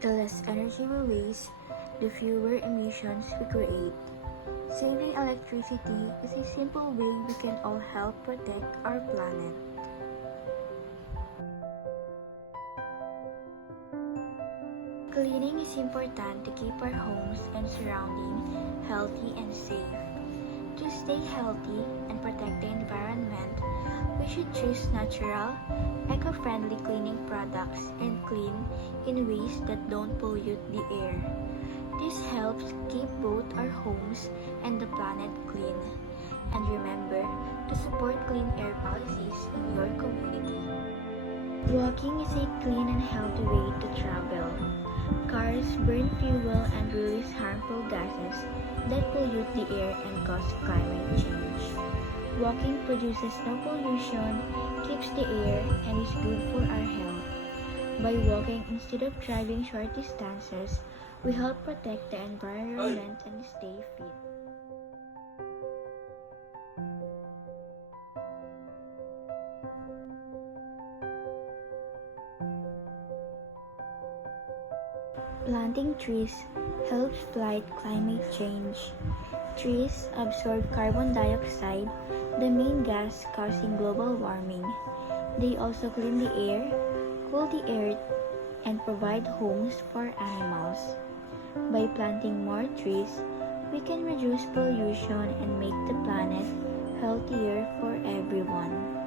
The less energy we waste, the fewer emissions we create. Saving electricity is a simple way we can all help protect our planet. Cleaning is important to keep our homes and surroundings healthy and safe. To stay healthy and protect the environment, we should choose natural, eco-friendly cleaning products and clean in ways that don't pollute the air. This helps keep both our homes and the planet clean. And remember to support clean air policies in your community. Walking is a clean and healthy way to travel. Cars burn fuel and release harmful gases that pollute the air and cause climate change. Walking produces no pollution, keeps the air, and is good for our health. By walking instead of driving short distances, we help protect the environment and stay fit. Planting trees helps fight climate change. Trees absorb carbon dioxide, the main gas causing global warming. They also clean the air, cool the earth, and provide homes for animals. By planting more trees, we can reduce pollution and make the planet healthier for everyone.